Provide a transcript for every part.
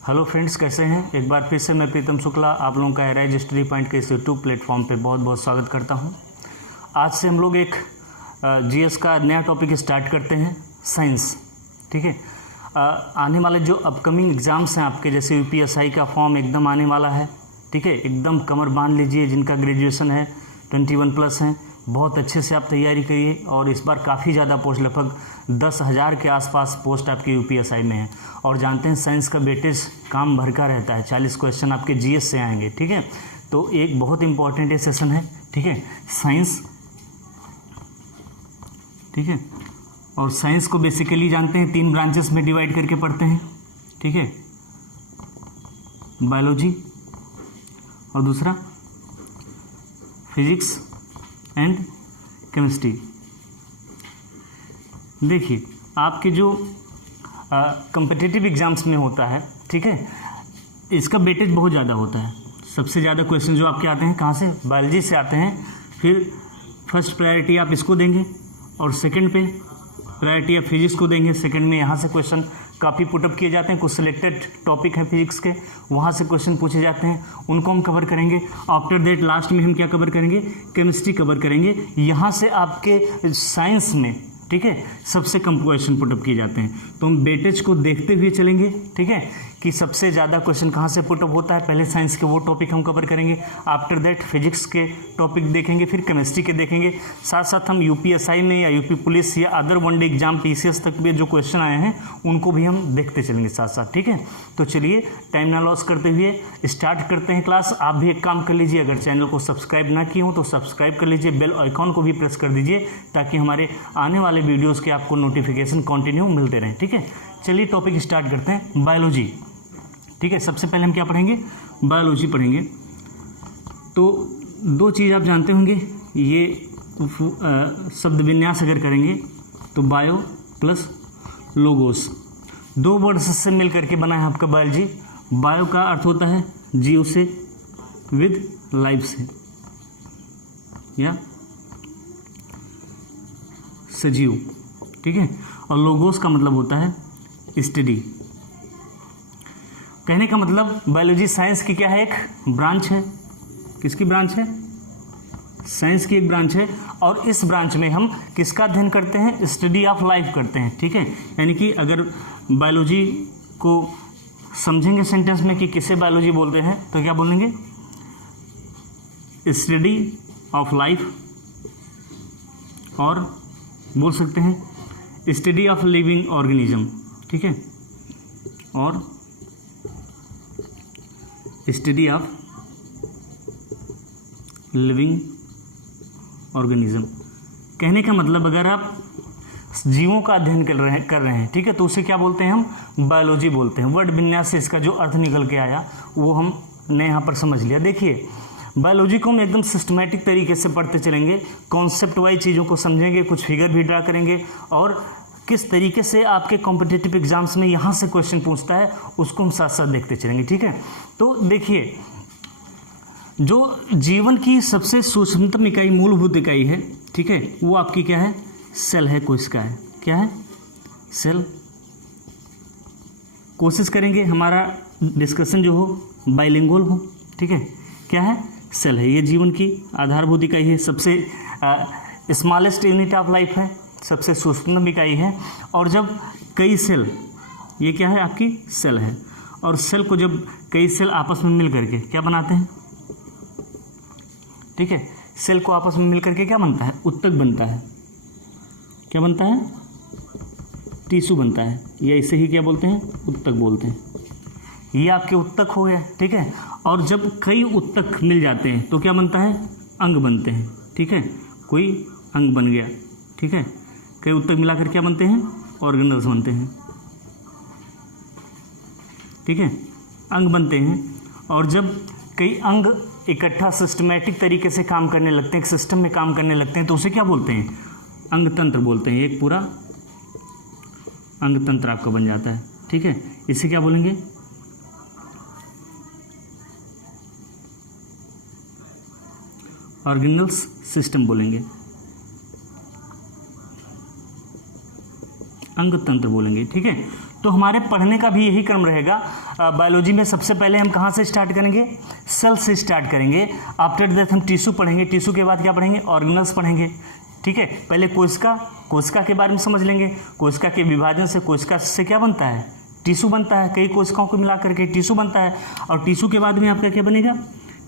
Hello friends, कैसे हैं। एक बार फिर से मैं प्रीतम शुक्ला आप लोगों का एराइज स्टडी पॉइंट के इस यूट्यूब प्लेटफॉर्म पे बहुत बहुत स्वागत करता हूं। आज से हम लोग एक जीएस का नया टॉपिक स्टार्ट करते हैं, साइंस। ठीक है, आने वाले जो अपकमिंग एग्ज़ाम्स हैं आपके, जैसे यूपीएसआई का फॉर्म एकदम आने वाला है। ठीक है, एकदम कमर बांध लीजिए, जिनका ग्रेजुएशन है 21+ हैं, बहुत अच्छे से आप तैयारी करिए। और इस बार काफ़ी ज़्यादा पोस्ट, लगभग 10,000 के आसपास पोस्ट आपके यूपीएसआई में है। और जानते हैं साइंस का वेटेज काम भर का रहता है, 40 क्वेश्चन आपके जीएस से आएंगे। ठीक है, तो एक बहुत इंपॉर्टेंट ये सेशन है। ठीक है, साइंस। ठीक है, और साइंस को बेसिकली जानते हैं 3 ब्रांचेस में डिवाइड करके पढ़ते हैं। ठीक है, बायोलॉजी और दूसरा फिजिक्स एंड केमिस्ट्री। देखिए, आपके जो कम्पिटिटिव एग्जाम्स में होता है, ठीक है, इसका वेटेज बहुत ज़्यादा होता है। सबसे ज़्यादा क्वेश्चन जो आपके आते हैं कहाँ से, बायोलॉजी से आते हैं। फिर फर्स्ट प्रायोरिटी आप इसको देंगे और सेकंड पे प्रायोरिटी आप फिजिक्स को देंगे। सेकंड में यहाँ से क्वेश्चन काफ़ी पुटअप किए जाते हैं, कुछ सिलेक्टेड टॉपिक है फिजिक्स के, वहाँ से क्वेश्चन पूछे जाते हैं, उनको हम कवर करेंगे। आफ्टर दैट लास्ट में हम क्या कवर करेंगे, केमिस्ट्री कवर करेंगे। यहाँ से आपके साइंस में, ठीक है, सबसे कम क्वेश्चन पुटअप किए जाते हैं। तो हम वेटेज को देखते हुए चलेंगे। ठीक है, कि सबसे ज़्यादा क्वेश्चन कहाँ से पुटअप होता है। पहले साइंस के वो टॉपिक हम कवर करेंगे, आफ्टर दैट फिजिक्स के टॉपिक देखेंगे, फिर केमिस्ट्री के देखेंगे। साथ साथ हम यूपीएसआई में या यूपी पुलिस या अदर वनडे एग्जाम पीसीएस तक में जो क्वेश्चन आए हैं उनको भी हम देखते चलेंगे साथ साथ। ठीक है, तो चलिए टाइम ना लॉस करते हुए स्टार्ट करते हैं क्लास। आप भी एक काम कर लीजिए, अगर चैनल को सब्सक्राइब ना किए हो तो सब्सक्राइब कर लीजिए, बेल आइकॉन को भी प्रेस कर दीजिए, ताकि हमारे आने वाले वीडियोज़ के आपको नोटिफिकेशन कंटिन्यू मिलते रहें। ठीक है, चलिए टॉपिक स्टार्ट करते हैं, बायोलॉजी। ठीक है, सबसे पहले हम क्या पढ़ेंगे, बायोलॉजी पढ़ेंगे। तो 2 चीज़ आप जानते होंगे, ये शब्द विन्यास अगर करेंगे तो बायो प्लस लोगोस, 2 वर्ड्स से मिल करके बना है आपका बायोलॉजी। बायो का अर्थ होता है जीव से, विद लाइफ से या सजीव। ठीक है, और लोगोस का मतलब होता है स्टडी। कहने का मतलब बायोलॉजी साइंस की क्या है, एक ब्रांच है। किसकी ब्रांच है, साइंस की एक ब्रांच है। और इस ब्रांच में हम किसका अध्ययन करते हैं, स्टडी ऑफ लाइफ करते हैं। ठीक है, यानी कि अगर बायोलॉजी को समझेंगे सेंटेंस में कि किसे बायोलॉजी बोलते हैं, तो क्या बोलेंगे, स्टडी ऑफ लाइफ, और बोल सकते हैं स्टडी ऑफ लिविंग ऑर्गेनिज्म। ठीक है, और स्टडी ऑफ लिविंग ऑर्गेनिज्म। कहने का मतलब अगर आप जीवों का अध्ययन कर रहे हैं, ठीक है, तो उसे क्या बोलते हैं, हम बायोलॉजी बोलते हैं। वर्ड विन्यास से इसका जो अर्थ निकल के आया वो हमने यहाँ पर समझ लिया। देखिए, बायोलॉजी को हम एकदम सिस्टमैटिक तरीके से पढ़ते चलेंगे, कॉन्सेप्ट वाइज चीज़ों को समझेंगे, कुछ फिगर भी ड्रा करेंगे, और किस तरीके से आपके कॉम्पिटिटिव एग्जाम्स में यहाँ से क्वेश्चन पूछता है उसको हम साथ साथ देखते चलेंगे। ठीक है, तो देखिए, जो जीवन की सबसे सूक्ष्मतम इकाई, मूलभूत इकाई है, ठीक है, वो आपकी क्या है, सेल है, कोशिका है। क्या है, सेल। कोशिश करेंगे हमारा डिस्कशन जो हो बाइलिंगुअल हो। ठीक है, क्या है, सेल है, ये जीवन की आधारभूत इकाई है, सबसे स्मॉलेस्ट यूनिट ऑफ लाइफ है, सबसे सूक्ष्मतम इकाई है। और जब कई सेल, ये क्या है, आपकी सेल है, और सेल को जब कई सेल आपस में मिल करके क्या बनाते हैं, ठीक है, सेल को आपस में मिल करके क्या बनता है, उत्तक बनता है। क्या बनता है, टिश्यू बनता है, या इसे ही क्या बोलते हैं, उत्तक बोलते हैं। ये आपके उत्तक हो गए। ठीक है, और जब कई उत्तक मिल जाते हैं तो क्या बनता है, अंग बनते हैं। ठीक है, कोई अंग बन गया। ठीक है, कई उत्तक मिलाकर क्या बनते हैं, ऑर्गेनल्स बनते हैं। ठीक है, अंग बनते हैं। और जब कई अंग इकट्ठा सिस्टमैटिक तरीके से काम करने लगते हैं, एक सिस्टम में काम करने लगते हैं, तो उसे क्या बोलते हैं, अंग तंत्र बोलते हैं। एक पूरा अंग तंत्र आपका बन जाता है। ठीक है, इसे क्या बोलेंगे, ऑर्गेनल्स सिस्टम बोलेंगे, अंग तंत्र बोलेंगे। ठीक है, तो हमारे पढ़ने का भी यही क्रम रहेगा। बायोलॉजी में सबसे पहले हम कहाँ से स्टार्ट करेंगे? सेल से स्टार्ट करेंगे। आफ्टर दैट हम टिश्यू पढ़ेंगे, टिश्यू के बाद क्या पढ़ेंगे? ऑर्गेनल्स पढ़ेंगे। ठीक है, पहले कोशिका के बारे में समझ लेंगे। कोशिका के विभाजन से कोशिका से क्या बनता है? टिश्यू बनता है। कई कोशिकाओं को मिला करके टिश्यू बनता है। और टिश्यू के बाद में आपका क्या बनेगा?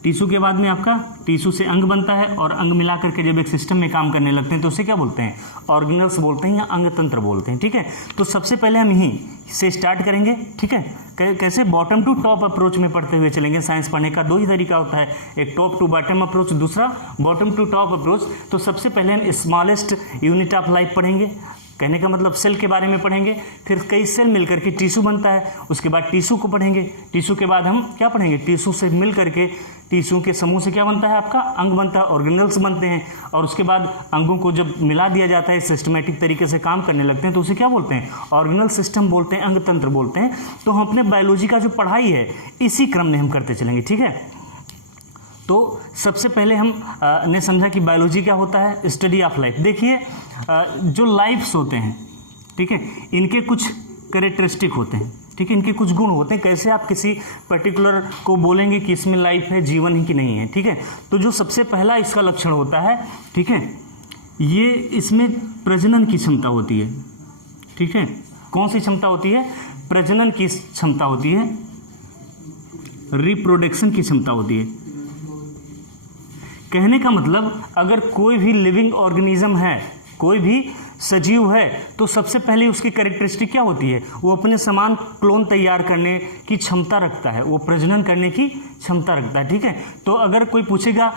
टिश्यू के बाद में आपका टिश्यू से अंग बनता है, और अंग मिला करके जब एक सिस्टम में काम करने लगते हैं तो उसे क्या बोलते हैं? ऑर्गेनल्स बोलते हैं या अंग तंत्र बोलते हैं। ठीक है, तो सबसे पहले हम यहीं से स्टार्ट करेंगे। ठीक है, कैसे? बॉटम टू टॉप अप्रोच में पढ़ते हुए चलेंगे। साइंस पढ़ने का दो ही तरीका होता है, एक टॉप टू बॉटम अप्रोच, दूसरा बॉटम टू टॉप अप्रोच। तो सबसे पहले हम स्मॉलेस्ट यूनिट ऑफ लाइफ पढ़ेंगे। कहने का मतलब सेल के बारे में पढ़ेंगे। फिर कई सेल मिलकर के टिश्यू बनता है, उसके बाद टिश्यू को पढ़ेंगे। टिश्यू के बाद हम क्या पढ़ेंगे? टिश्यू से मिल करके, टिश्यू के समूह से क्या बनता है? आपका अंग बनता है, ऑर्गेनल्स बनते हैं। और उसके बाद अंगों को जब मिला दिया जाता है, सिस्टमेटिक तरीके से काम करने लगते हैं, तो उसे क्या बोलते हैं? ऑर्गेनल सिस्टम बोलते हैं, अंग तंत्र बोलते हैं। तो हम अपने बायोलॉजी का जो पढ़ाई है इसी क्रम में हम करते चलेंगे। ठीक है, तो सबसे पहले हम ने समझा कि बायोलॉजी क्या होता है? Study of life. देखिए, जो लाइफ्स होते हैं, ठीक है, इनके कुछ कैरेक्टरिस्टिक होते हैं। ठीक है, इनके कुछ गुण होते हैं। कैसे आप किसी पर्टिकुलर को बोलेंगे कि इसमें लाइफ है, जीवन है कि नहीं है। ठीक है, तो जो सबसे पहला इसका लक्षण होता है, ठीक है, ये इसमें प्रजनन की क्षमता होती है। ठीक है, कौन सी क्षमता होती है? प्रजनन की क्षमता होती है, रिप्रोडक्शन की क्षमता होती है। कहने का मतलब अगर कोई भी लिविंग ऑर्गेनिज्म है, कोई भी सजीव है, तो सबसे पहले उसकी कैरेक्टरिस्टिक क्या होती है? वो अपने समान क्लोन तैयार करने की क्षमता रखता है, वो प्रजनन करने की क्षमता रखता है। ठीक है, तो अगर कोई पूछेगा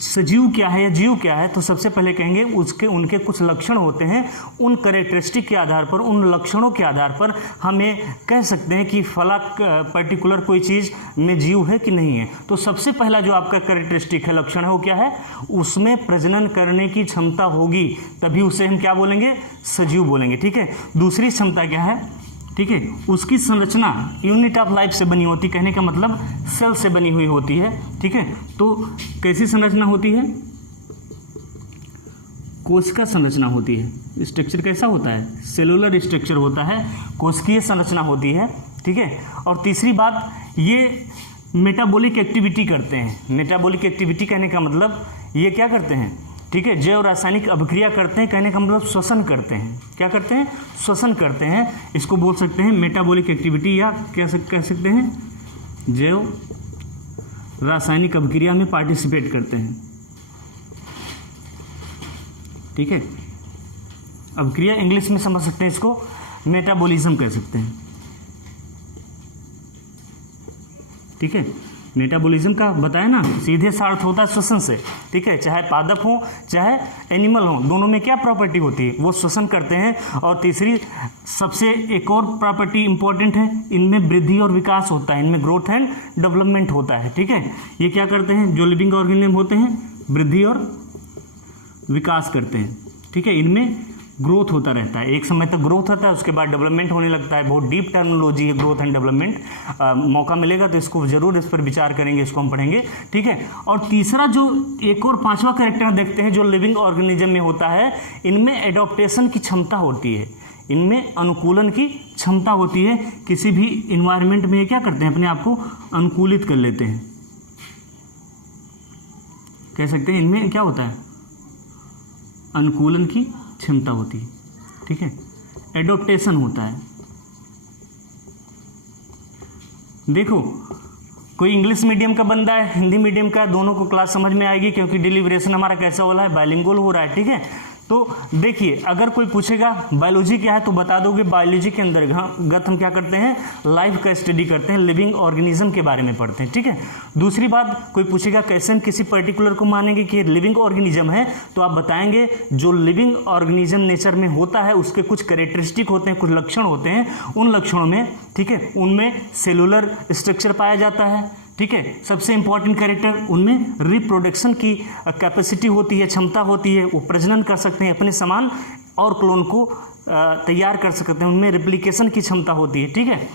सजीव क्या है या जीव क्या है, तो सबसे पहले कहेंगे उनके कुछ लक्षण होते हैं। उन कैरेक्टरिस्टिक के आधार पर, उन लक्षणों के आधार पर हमें कह सकते हैं कि फला पर्टिकुलर कोई चीज़ में जीव है कि नहीं है। तो सबसे पहला जो आपका कैरेक्टरिस्टिक है, लक्षण है, वो क्या है? उसमें प्रजनन करने की क्षमता होगी, तभी उसे हम क्या बोलेंगे? सजीव बोलेंगे। ठीक है, दूसरी क्षमता क्या है? ठीक है, उसकी संरचना यूनिट ऑफ लाइफ से बनी होती। कहने का मतलब सेल से बनी हुई होती है। ठीक है, तो कैसी संरचना होती है? कोशिका संरचना होती है। स्ट्रक्चर कैसा होता है? सेलुलर स्ट्रक्चर होता है, कोशिकीय संरचना होती है। ठीक है, और तीसरी बात, ये मेटाबॉलिक एक्टिविटी करते हैं। मेटाबॉलिक एक्टिविटी कहने का मतलब ये क्या करते हैं? ठीक है, जैव रासायनिक अभिक्रिया करते हैं। कहने का मतलब श्वसन करते हैं। क्या करते हैं? श्वसन करते हैं। इसको बोल सकते हैं मेटाबॉलिक एक्टिविटी, या कह सकते हैं जैव रासायनिक अभिक्रिया में पार्टिसिपेट करते हैं। ठीक है, अभिक्रिया इंग्लिश में समझ सकते हैं, इसको मेटाबॉलिज्म कह सकते हैं। ठीक है, मेटाबॉलिज्म का बताया ना, सीधे सा अर्थ होता है श्वसन से। ठीक है, चाहे पादप हो चाहे एनिमल हो, दोनों में क्या प्रॉपर्टी होती है? वो श्वसन करते हैं। और तीसरी सबसे एक और प्रॉपर्टी इंपॉर्टेंट है, इनमें वृद्धि और विकास होता है, इनमें ग्रोथ एंड डेवलपमेंट होता है। ठीक है, ये क्या करते हैं? जो लिविंग ऑर्गेनिज्म होते हैं वृद्धि और विकास करते हैं। ठीक है, इनमें ग्रोथ होता रहता है। एक समय तक ग्रोथ होता है, उसके बाद डेवलपमेंट होने लगता है। बहुत डीप टर्मिनोलॉजी है ग्रोथ एंड डेवलपमेंट। मौका मिलेगा तो इसको जरूर इस पर विचार करेंगे, इसको हम पढ़ेंगे। ठीक है, और तीसरा जो एक और पांचवा कैरेक्टर देखते हैं जो लिविंग ऑर्गेनिज्म में होता है, इनमें एडॉप्टेशन की क्षमता होती है, इनमें अनुकूलन की क्षमता होती है। किसी भी इन्वायरमेंट में क्या करते हैं? अपने आप को अनुकूलित कर लेते हैं। कह सकते हैं इनमें क्या होता है? अनुकूलन की क्षमता होती है। ठीक है, एडॉप्टेशन होता है। देखो, कोई इंग्लिश मीडियम का बंदा है, हिंदी मीडियम का, दोनों को क्लास समझ में आएगी, क्योंकि डिलीवरेशन हमारा कैसा हो रहा है? बाइलिंगुअल हो रहा है। ठीक है, तो देखिए, अगर कोई पूछेगा बायोलॉजी क्या है, तो बता दोगे बायोलॉजी के अंतर्गत हम क्या करते हैं? लाइफ का स्टडी करते हैं, लिविंग ऑर्गेनिज्म के बारे में पढ़ते हैं। ठीक है, दूसरी बात, कोई पूछेगा कैसे हम किसी पर्टिकुलर को मानेंगे कि लिविंग ऑर्गेनिज्म है, तो आप बताएंगे जो लिविंग ऑर्गेनिज्म नेचर में होता है उसके कुछ कैरेक्टरिस्टिक होते हैं, कुछ लक्षण होते हैं। उन लक्षणों में, ठीक है, उनमें सेलुलर स्ट्रक्चर पाया जाता है। ठीक है, सबसे इंपॉर्टेंट कैरेक्टर, उनमें रिप्रोडक्शन की कैपेसिटी होती है, क्षमता होती है, वो प्रजनन कर सकते हैं, अपने समान और क्लोन को तैयार कर सकते हैं, उनमें रिप्लिकेशन की क्षमता होती है। ठीक है,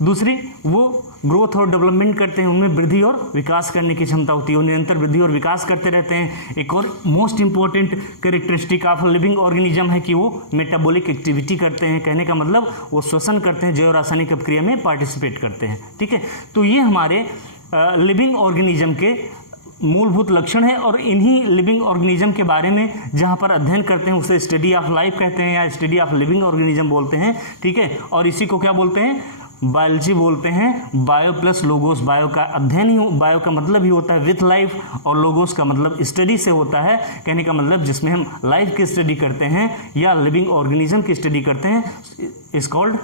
दूसरी वो ग्रोथ और डेवलपमेंट करते हैं, उनमें वृद्धि और विकास करने की क्षमता होती है, वो निरंतर वृद्धि और विकास करते रहते हैं। एक और most important characteristic of living organism है कि वो मेटाबॉलिक एक्टिविटी करते हैं, कहने का मतलब वो श्वसन करते हैं, जैव रासायनिक अपक्रिया में पार्टिसिपेट करते हैं। ठीक है, तो ये हमारे लिविंग ऑर्गेनिज्म के मूलभूत लक्षण है, और इन्हीं लिविंग ऑर्गेनिज्म के बारे में जहाँ पर अध्ययन करते हैं उसे स्टडी ऑफ लाइफ कहते हैं या स्टडी ऑफ लिविंग ऑर्गेनिज्म बोलते हैं। ठीक है, और इसी को क्या बोलते हैं, बायोलॉजी बोलते हैं। बायो प्लस लोगोस, बायो का अध्ययन ही, बायो का मतलब ही होता है विथ लाइफ, और लोगोस का मतलब स्टडी से होता है, कहने का मतलब जिसमें हम लाइफ की स्टडी करते हैं या लिविंग ऑर्गेनिज्म की स्टडी करते हैं, इज कॉल्ड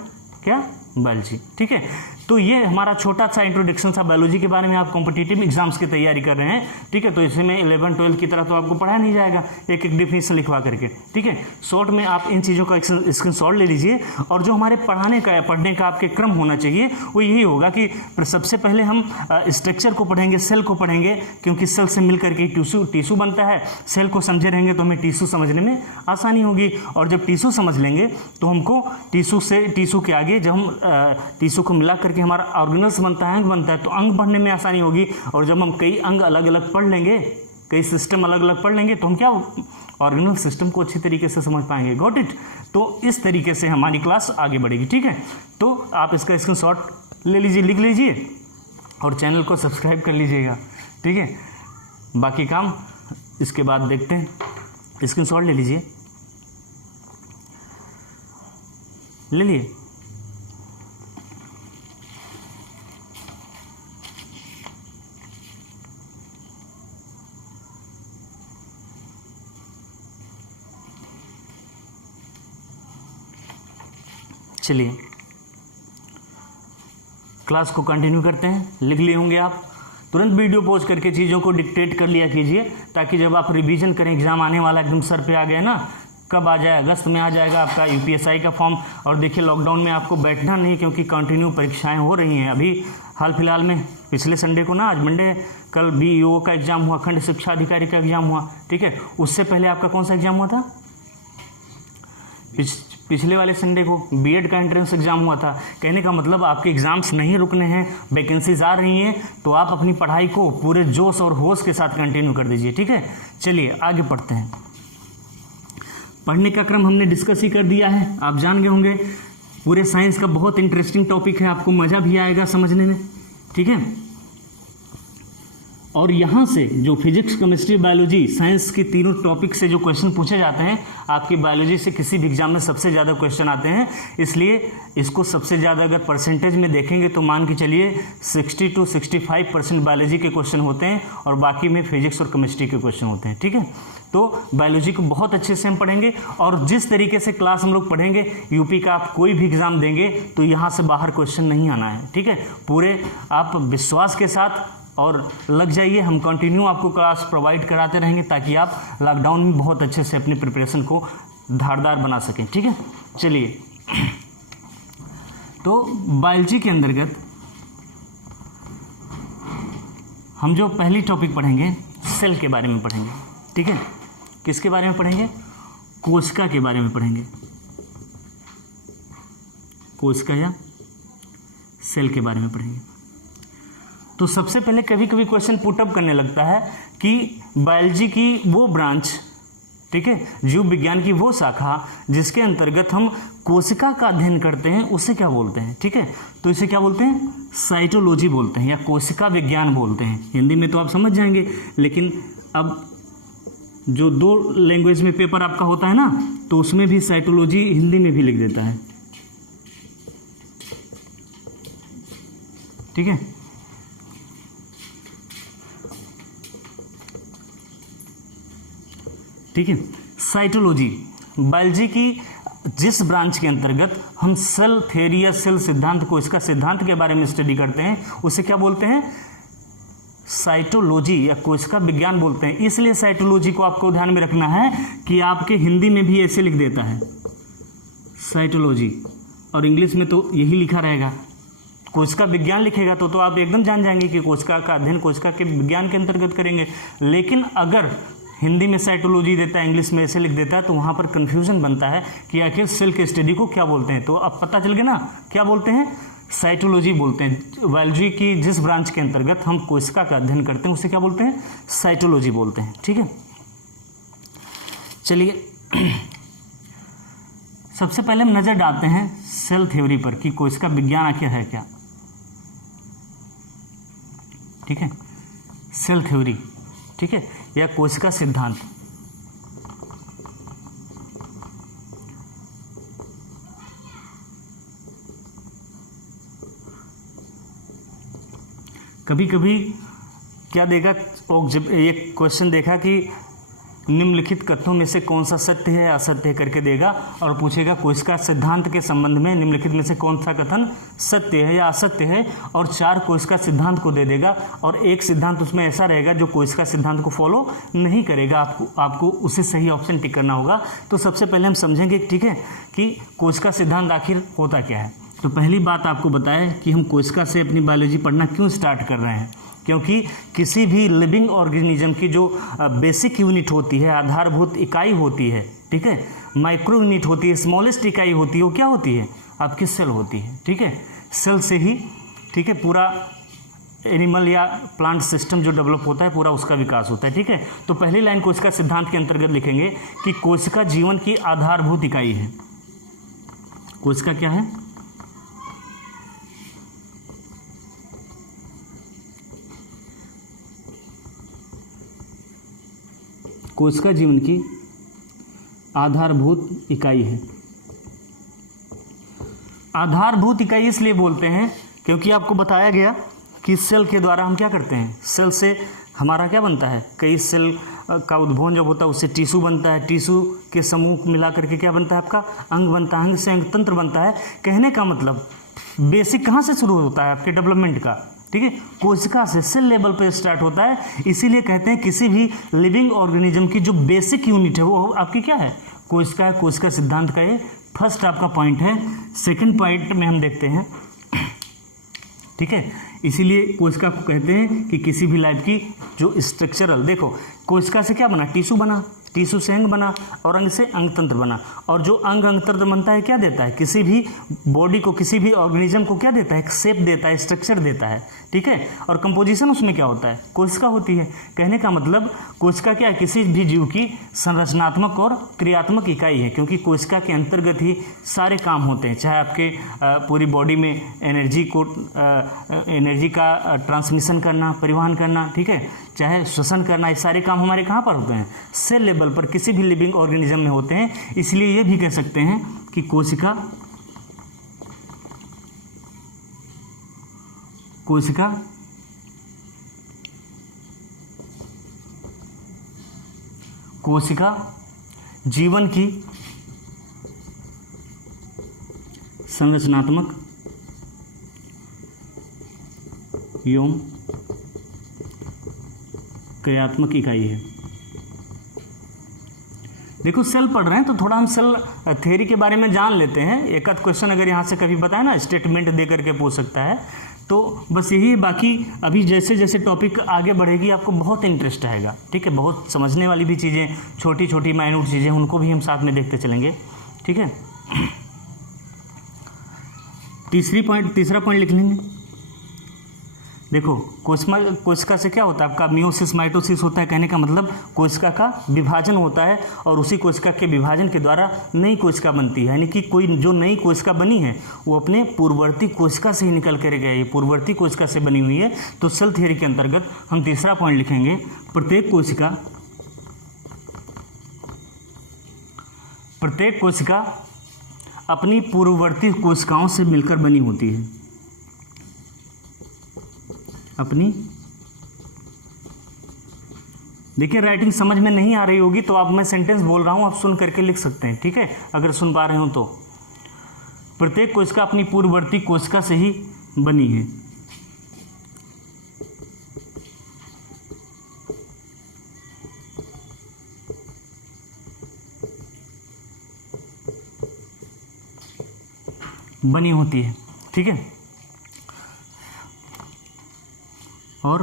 क्या, बायोलॉजी। ठीक है, तो ये हमारा छोटा सा इंट्रोडक्शन था बायोलॉजी के बारे में। आप कॉम्पिटिटिव एग्जाम्स की तैयारी कर रहे हैं, ठीक है, तो इसमें 11 12 की तरह तो आपको पढ़ाया नहीं जाएगा एक एक डिफिनेशन लिखवा करके। ठीक है, शॉर्ट में आप इन चीज़ों का स्क्रीनशॉट ले लीजिए, और जो हमारे पढ़ने का आपके क्रम होना चाहिए वो यही होगा कि सबसे पहले हम स्ट्रक्चर को पढ़ेंगे, सेल को पढ़ेंगे, क्योंकि सेल से मिल करके टिश्यू बनता है। सेल को समझे रहेंगे तो हमें टिश्यू समझने में आसानी होगी, और जब टिश्यू समझ लेंगे तो हमको टिश्यू के आगे जब हम टिश्यू को मिला करके हमारा ऑर्गेनल्स बनता है, अंग बनता है, तो अंग पढ़ने में आसानी होगी। और जब हम कई अंग अलग अलग पढ़ लेंगे, कई सिस्टम अलग अलग पढ़ लेंगे, तो हम क्या ऑर्गेनल सिस्टम को अच्छी तरीके से समझ पाएंगे। Got it. तो इस तरीके से हमारी क्लास आगे बढ़ेगी। ठीक है, तो आप इसका स्क्रीनशॉट ले लीजिए, लिख लीजिए, और चैनल को सब्सक्राइब कर लीजिएगा। ठीक है, बाकी काम इसके बाद देखते हैं। स्क्रीनशॉट ले लीजिए, ले लिए। चलिए क्लास को कंटिन्यू करते हैं। लिख लिए होंगे आप, तुरंत वीडियो पॉज करके चीज़ों को डिक्टेट कर लिया कीजिए, ताकि जब आप रिवीजन करें, एग्जाम आने वाला एकदम सर पे आ गया ना, कब आ जाए, अगस्त में आ जाएगा आपका यूपीएसआई का फॉर्म। और देखिए लॉकडाउन में आपको बैठना नहीं, क्योंकि कंटिन्यू परीक्षाएं हो रही हैं। अभी हाल फिलहाल में पिछले संडे को ना, आज मंडे, कल बीईओ का एग्जाम हुआ, खंड शिक्षा अधिकारी का एग्जाम हुआ। ठीक है, उससे पहले आपका कौन सा एग्जाम हुआ था, पिछले वाले संडे को बीएड का एंट्रेंस एग्जाम हुआ था। कहने का मतलब आपके एग्जाम्स नहीं रुकने हैं, वैकेंसीज आ रही हैं, तो आप अपनी पढ़ाई को पूरे जोश और होश के साथ कंटिन्यू कर दीजिए। ठीक है, चलिए आगे पढ़ते हैं। पढ़ने का क्रम हमने डिस्कस ही कर दिया है, आप जान गए होंगे। पूरे साइंस का बहुत इंटरेस्टिंग टॉपिक है, आपको मज़ा भी आएगा समझने में। ठीक है, और यहाँ से जो फिजिक्स, केमिस्ट्री, बायोलॉजी, साइंस के तीनों टॉपिक से जो क्वेश्चन पूछे जाते हैं, आपकी बायोलॉजी से किसी भी एग्जाम में सबसे ज़्यादा क्वेश्चन आते हैं। इसलिए इसको सबसे ज़्यादा अगर परसेंटेज में देखेंगे तो मान के चलिए 60 to 65% बायोलॉजी के क्वेश्चन होते हैं, और बाकी में फिजिक्स और केमिस्ट्री के क्वेश्चन होते हैं। ठीक है, तो बायोलॉजी को बहुत अच्छे से हम पढ़ेंगे, और जिस तरीके से क्लास हम लोग पढ़ेंगे, यूपी का आप कोई भी एग्जाम देंगे तो यहाँ से बाहर क्वेश्चन नहीं आना है। ठीक है, पूरे आप विश्वास के साथ और लग जाइए, हम कंटिन्यू आपको क्लास प्रोवाइड कराते रहेंगे, ताकि आप लॉकडाउन में बहुत अच्छे से अपनी प्रिपरेशन को धारदार बना सकें। ठीक है, चलिए, तो बायोलॉजी के अंतर्गत हम जो पहली टॉपिक पढ़ेंगे, सेल के बारे में पढ़ेंगे। ठीक है, किसके बारे में पढ़ेंगे, कोशिका के बारे में पढ़ेंगे, कोशिका या सेल के बारे में पढ़ेंगे। तो सबसे पहले कभी कभी क्वेश्चन पुटअप करने लगता है कि बायोलॉजी की वो ब्रांच, ठीक है, जीव विज्ञान की वो शाखा जिसके अंतर्गत हम कोशिका का अध्ययन करते हैं, उसे क्या बोलते हैं। ठीक है, तो इसे क्या बोलते हैं, साइटोलॉजी बोलते हैं, या कोशिका विज्ञान बोलते हैं। हिंदी में तो आप समझ जाएंगे, लेकिन अब जो 2 लैंग्वेज में पेपर आपका होता है ना, तो उसमें भी साइटोलॉजी हिंदी में भी लिख देता है। ठीक है, ठीक है, साइटोलॉजी बायोलॉजी की जिस ब्रांच के अंतर्गत हम सेल थ्योरी या सेल सिद्धांत को, इसका सिद्धांत के बारे में स्टडी करते हैं, उसे क्या बोलते हैं, साइटोलॉजी या कोशिका विज्ञान बोलते हैं। इसलिए साइटोलॉजी को आपको ध्यान में रखना है कि आपके हिंदी में भी ऐसे लिख देता है साइटोलॉजी, और इंग्लिश में तो यही लिखा रहेगा। कोशिका विज्ञान लिखेगा तो आप एकदम जान जाएंगे कि कोशिका का अध्ययन कोशिका के विज्ञान के अंतर्गत करेंगे। लेकिन अगर हिंदी में साइटोलॉजी देता है, इंग्लिश में ऐसे लिख देता है, तो वहाँ पर कन्फ्यूजन बनता है कि आखिर सेल के स्टडी को क्या बोलते हैं। तो अब पता चल गया ना क्या बोलते हैं, साइटोलॉजी बोलते हैं। बायोलॉजी की जिस ब्रांच के अंतर्गत हम कोशिका का अध्ययन करते हैं उसे क्या बोलते हैं? साइटोलॉजी बोलते हैं। ठीक है, चलिए सबसे पहले हम नज़र डालते हैं सेल थ्योरी पर कि कोशिका विज्ञान आखिर है क्या। ठीक है, सेल थ्योरी, ठीक है, या कोशिका सिद्धांत। कभी कभी क्या देगा, एक क्वेश्चन देखा कि निम्नलिखित कथनों में से कौन सा सत्य है असत्य है करके देगा और पूछेगा कोशिका सिद्धांत के संबंध में निम्नलिखित में से कौन सा कथन सत्य है या असत्य है, और 4 कोशिका सिद्धांत को दे देगा और एक सिद्धांत उसमें ऐसा रहेगा जो कोशिका सिद्धांत को फॉलो नहीं करेगा। आपको उसे सही ऑप्शन टिक करना होगा। तो सबसे पहले हम समझेंगे, ठीक है, कि कोशिका सिद्धांत आखिर होता क्या है। तो पहली बात आपको बताएं कि हम कोशिका से अपनी बायोलॉजी पढ़ना क्यों स्टार्ट कर रहे हैं, क्योंकि किसी भी लिविंग ऑर्गेनिज्म की जो बेसिक यूनिट होती है, आधारभूत इकाई होती है, ठीक है, माइक्रो यूनिट होती है, स्मॉलेस्ट इकाई होती है, वो क्या होती है? आपकी सेल होती है। ठीक है, सेल से ही, ठीक है, पूरा एनिमल या प्लांट सिस्टम जो डेवलप होता है पूरा उसका विकास होता है। ठीक है, तो पहली लाइन कोशिका सिद्धांत के अंतर्गत लिखेंगे कि कोशिका जीवन की आधारभूत इकाई है। कोशिका क्या है? कोशिका जीवन की आधारभूत इकाई है। आधारभूत इकाई इसलिए बोलते हैं क्योंकि आपको बताया गया कि सेल के द्वारा हम क्या करते हैं, सेल से हमारा क्या बनता है, कई सेल का उद्भवन जब होता है उससे टिश्यू बनता है, टिश्यू के समूह मिला करके क्या बनता है, आपका अंग बनता है, अंग से अंग तंत्र बनता है। कहने का मतलब बेसिक कहाँ से शुरू होता है आपके डेवलपमेंट का? ठीक है, कोशिका से, सेल लेवल पे स्टार्ट होता है। इसीलिए कहते हैं किसी भी लिविंग ऑर्गेनिज्म की जो बेसिक यूनिट है वो आपकी क्या है? कोशिका है। कोशिका सिद्धांत का ये फर्स्ट आपका पॉइंट है। सेकंड पॉइंट में हम देखते हैं, ठीक है, इसीलिए कोशिका को कहते हैं कि किसी भी लाइफ की जो स्ट्रक्चरल, देखो कोशिका से क्या बना, टिश्यू बना, टिश्यू से अंग बना और अंग से अंग तंत्र बना, और जो अंग तंत्र बनता है क्या देता है, किसी भी बॉडी को, किसी भी ऑर्गेनिज्म को क्या देता है, एक शेप देता है, स्ट्रक्चर देता है। ठीक है, और कंपोजिशन उसमें क्या होता है, कोशिका होती है। कहने का मतलब कोशिका क्या है, किसी भी जीव की संरचनात्मक और क्रियात्मक इकाई है, क्योंकि कोशिका के अंतर्गत ही सारे काम होते हैं, चाहे आपके पूरी बॉडी में एनर्जी का ट्रांसमिशन करना, परिवहन करना, ठीक है, चाहे श्वसन करना, ये सारे काम हमारे कहाँ पर होते हैं, सेल लेवल पर किसी भी लिविंग ऑर्गेनिज्म में होते हैं। इसलिए ये भी कह सकते हैं कि कोशिका जीवन की संरचनात्मक एवं क्रियात्मक इकाई है। देखो सेल पढ़ रहे हैं तो थोड़ा हम सेल थ्योरी के बारे में जान लेते हैं। एक आध क्वेश्चन अगर यहाँ से कभी बताए ना, स्टेटमेंट दे करके पूछ सकता है, तो बस यही है। बाकी अभी जैसे जैसे टॉपिक आगे बढ़ेगी आपको बहुत इंटरेस्ट आएगा। ठीक है, बहुत समझने वाली भी चीज़ें, छोटी छोटी माइन्यूट चीज़ें, उनको भी हम साथ में देखते चलेंगे। ठीक है, तीसरा पॉइंट लिख लेंगे। देखो कोशिका से क्या होता है आपका, मियोसिस माइटोसिस होता है। कहने का मतलब कोशिका का विभाजन होता है और उसी कोशिका के विभाजन के द्वारा नई कोशिका बनती है। यानी कि कोई जो नई कोशिका बनी है वो अपने पूर्ववर्ती कोशिका से ही निकल कर गई है, पूर्ववर्ती कोशिका से बनी हुई है। तो सेल थ्योरी के अंतर्गत हम तीसरा पॉइंट लिखेंगे, प्रत्येक कोशिका अपनी पूर्ववर्ती कोशिकाओं से मिलकर बनी होती है। अपनी, देखिए राइटिंग समझ में नहीं आ रही होगी तो आप, मैं सेंटेंस बोल रहा हूं, आप सुन करके लिख सकते हैं। ठीक है, अगर सुन पा रहे हो तो, प्रत्येक कोशिका अपनी पूर्ववर्ती कोशिका से ही बनी है। बनी होती है। ठीक है, और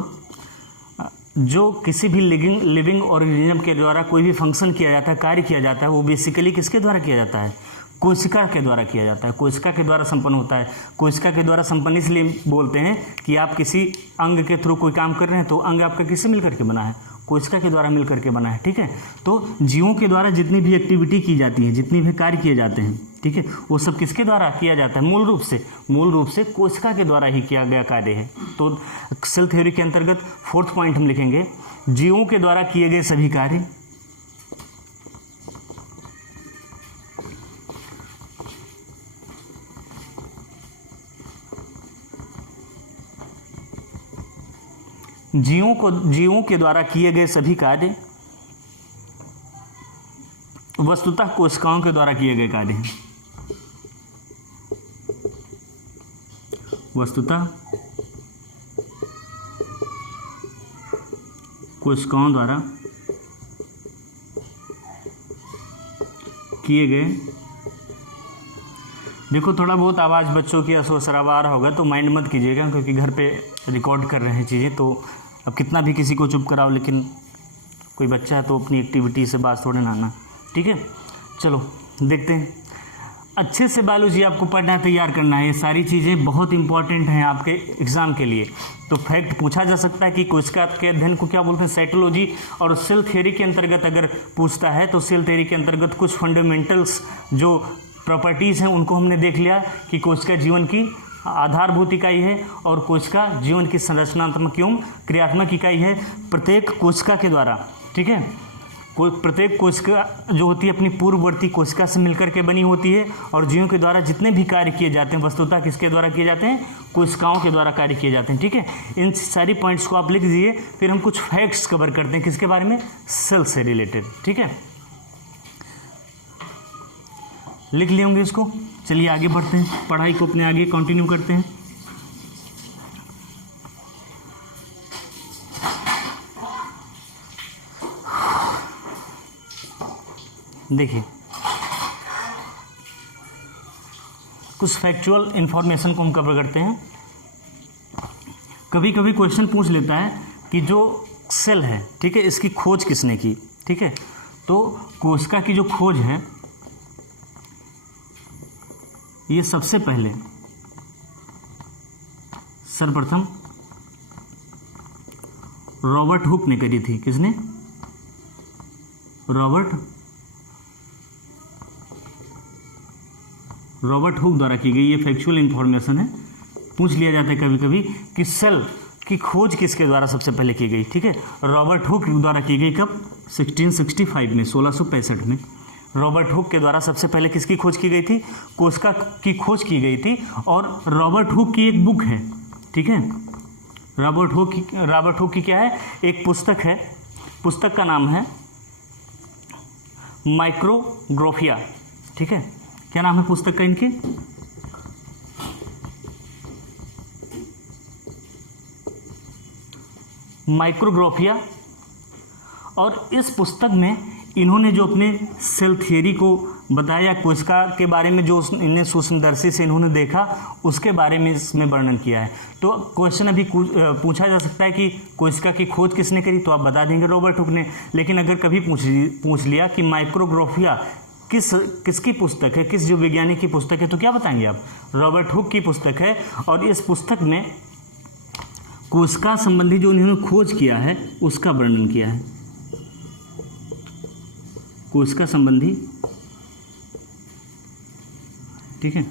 जो किसी भी लिविंग ऑर्गेनिज्म के द्वारा कोई भी फंक्शन किया जाता है, कार्य किया जाता है, वो बेसिकली किसके द्वारा किया जाता है, कोशिका के द्वारा किया जाता है, कोशिका के द्वारा संपन्न होता है। कोशिका के द्वारा संपन्न इसलिए बोलते हैं कि आप किसी अंग के थ्रू कोई काम कर रहे हैं तो अंग आपका किससे मिलकर के बना है, कोशिका के द्वारा मिलकर के बना है, ठीक है। तो जीवों के द्वारा जितनी भी एक्टिविटी की जाती है, जितनी भी कार्य किए जाते हैं, ठीक है, वो सब किसके द्वारा किया जाता है, मूल रूप से कोशिका के द्वारा ही किया गया कार्य है। तो सेल थ्योरी के अंतर्गत 4th पॉइंट हम लिखेंगे, जीवों के द्वारा किए गए सभी कार्य जीवों के द्वारा किए गए सभी कार्य वस्तुतः कोशिकाओं के द्वारा किए गए कार्य हैं। वस्तुतः कोशिकाओं द्वारा किए गए। देखो थोड़ा बहुत आवाज़ बच्चों की शोर शराबा आ रहा होगा तो माइंड मत कीजिएगा, क्योंकि घर पे रिकॉर्ड कर रहे हैं चीज़ें। तो अब कितना भी किसी को चुप कराओ, लेकिन कोई बच्चा है तो अपनी एक्टिविटी से बात थोड़े ना आना, ठीक है। चलो देखते हैं, अच्छे से बायोलॉजी आपको पढ़ना है, तैयार करना है। ये सारी चीज़ें बहुत इंपॉर्टेंट हैं आपके एग्जाम के लिए। तो फैक्ट पूछा जा सकता है कि कोशिका के अध्ययन को क्या बोलते हैं, साइटोलॉजी। और सेल थ्योरी के अंतर्गत अगर पूछता है तो सेल थ्योरी के अंतर्गत कुछ फंडामेंटल्स जो प्रॉपर्टीज़ हैं उनको हमने देख लिया कि कोशिका जीवन की आधारभूत इकाई है और कोशिका जीवन की संरचनात्मक एवं क्रियात्मक इकाई है। प्रत्येक कोशिका के द्वारा, ठीक है, प्रत्येक कोशिका जो होती है अपनी पूर्ववर्ती कोशिका से मिलकर के बनी होती है। और जीवों के द्वारा जितने भी कार्य किए जाते हैं वस्तुतः किसके द्वारा किए जाते हैं, कोशिकाओं के द्वारा कार्य किए जाते हैं, ठीक है। इन सारी पॉइंट्स को आप लिख दीजिए, फिर हम कुछ फैक्ट्स कवर करते हैं किसके बारे में, सेल से रिलेटेड, ठीक है। लिख लिए होंगे इसको। चलिए आगे बढ़ते हैं, पढ़ाई को अपने आगे कंटिन्यू करते हैं। देखिए कुछ फैक्चुअल इंफॉर्मेशन को हम कवर करते हैं। कभी कभी क्वेश्चन पूछ लेता है कि जो सेल है, ठीक है, इसकी खोज किसने की, ठीक है। तो कोशिका की जो खोज है ये सबसे पहले सर्वप्रथम रॉबर्ट हुक ने करी थी। किसने, रॉबर्ट हुक द्वारा की गई। ये फैक्चुअल इंफॉर्मेशन है, पूछ लिया जाता है कभी कभी कि सेल की खोज किसके द्वारा सबसे पहले की गई, ठीक है। रॉबर्ट हुक द्वारा की गई, कब, 1665 में, 1665 में रॉबर्ट हुक के द्वारा सबसे पहले किसकी खोज की गई थी, कोशिका की खोज की गई थी। और रॉबर्ट हुक की एक बुक है, ठीक है, रॉबर्ट हुक की क्या है, एक पुस्तक है। पुस्तक का नाम है माइक्रोग्राफिया, ठीक है। क्या नाम है पुस्तक का इनके, माइक्रोग्राफिया। और इस पुस्तक में इन्होंने जो अपने सेल थियरी को बताया, कोशिका के बारे में जो इन्हें सूक्ष्मदर्शी से इन्होंने देखा उसके बारे में इसमें वर्णन किया है। तो क्वेश्चन अभी पूछा जा सकता है कि कोशिका की खोज किसने करी, तो आप बता देंगे रॉबर्ट हुक ने। लेकिन अगर कभी पूछ लिया कि माइक्रोग्राफिया किसकी पुस्तक है, किस जीव वैज्ञानिक की पुस्तक है, तो क्या बताएंगे आप, रॉबर्ट हुक की पुस्तक है। और इस पुस्तक में कोशिका संबंधी जो इन्होंने खोज किया है उसका वर्णन किया है। कोशिका संबंधी, ठीक है,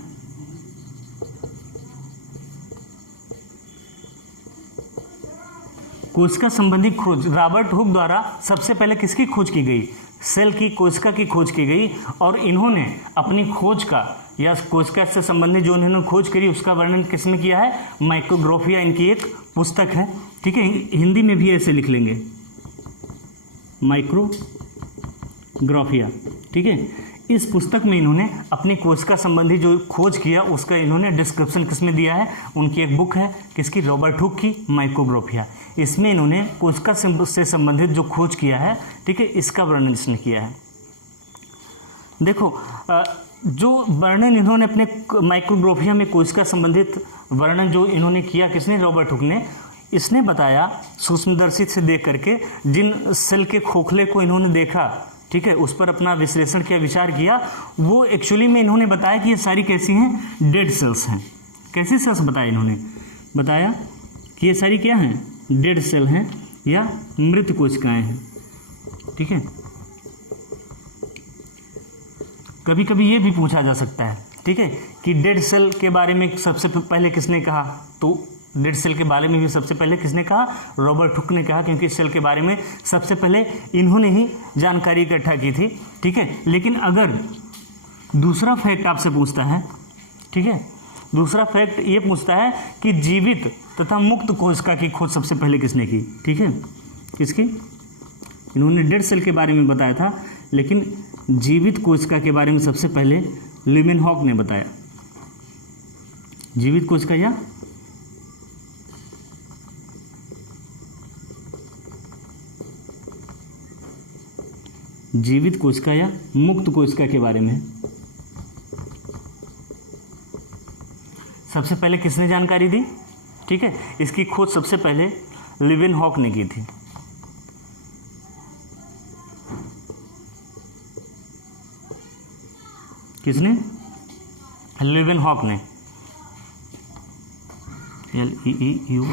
कोशिका संबंधी खोज रॉबर्ट हुक द्वारा सबसे पहले किसकी खोज की गई, सेल की, कोशिका की खोज की गई। और इन्होंने अपनी खोज का या कोशिका से संबंधित जो इन्होंने खोज करी उसका वर्णन किसमें किया है, माइक्रोग्राफिया इनकी एक पुस्तक है, ठीक है। हिंदी में भी ऐसे लिख लेंगे, माइक्रोग्राफिया, ठीक है। इस पुस्तक में इन्होंने अपनी कोशिका संबंधी जो खोज किया उसका इन्होंने डिस्क्रिप्शन किसमें दिया है, उनकी एक बुक है किसकी, रॉबर्ट हुक की, माइक्रोग्राफिया। इसमें इन्होंने कोशिका से संबंधित जो खोज किया है, ठीक है, इसका वर्णन इसने किया है। देखो जो वर्णन इन्होंने अपने माइक्रोग्राफिया में कोशिका संबंधित वर्णन जो इन्होंने किया, किसने, रॉबर्ट हुक ने। इसने बताया सूक्ष्मदर्शी से देख करके जिन सेल के खोखले को इन्होंने देखा, ठीक है, उस पर अपना विश्लेषण किया, विचार किया। वो एक्चुअली में इन्होंने बताया कि ये सारी कैसी हैं, डेड सेल्स हैं। कैसी सेल्स बताया इन्होंने, बताया कि ये सारी क्या हैं, डेड सेल हैं या मृत कोशिकाएं हैं। ठीक है, कभी कभी ये भी पूछा जा सकता है, ठीक है, कि डेड सेल के बारे में सबसे पहले किसने कहा, तो डेड सेल के बारे में भी सबसे पहले किसने कहा, रॉबर्ट हुक ने कहा, क्योंकि इस सेल के बारे में सबसे पहले इन्होंने ही जानकारी इकट्ठा की थी। ठीक है, लेकिन अगर दूसरा फैक्ट आपसे पूछता है, ठीक है, दूसरा फैक्ट ये पूछता है कि जीवित तथा मुक्त कोशिका की खोज सबसे पहले किसने की। ठीक है, किसकी, इन्होंने डेड सेल के बारे में बताया था, लेकिन जीवित कोशिका के बारे में सबसे पहले लीवेनहॉक ने बताया। जीवित कोशिका या जीवित कोशिका या मुक्त कोशिका के बारे में सबसे पहले किसने जानकारी दी। ठीक है, इसकी खोज सबसे पहले लीवेनहॉक ने की थी। किसने, लीवेनहॉक ने, LEEUWANHOCK।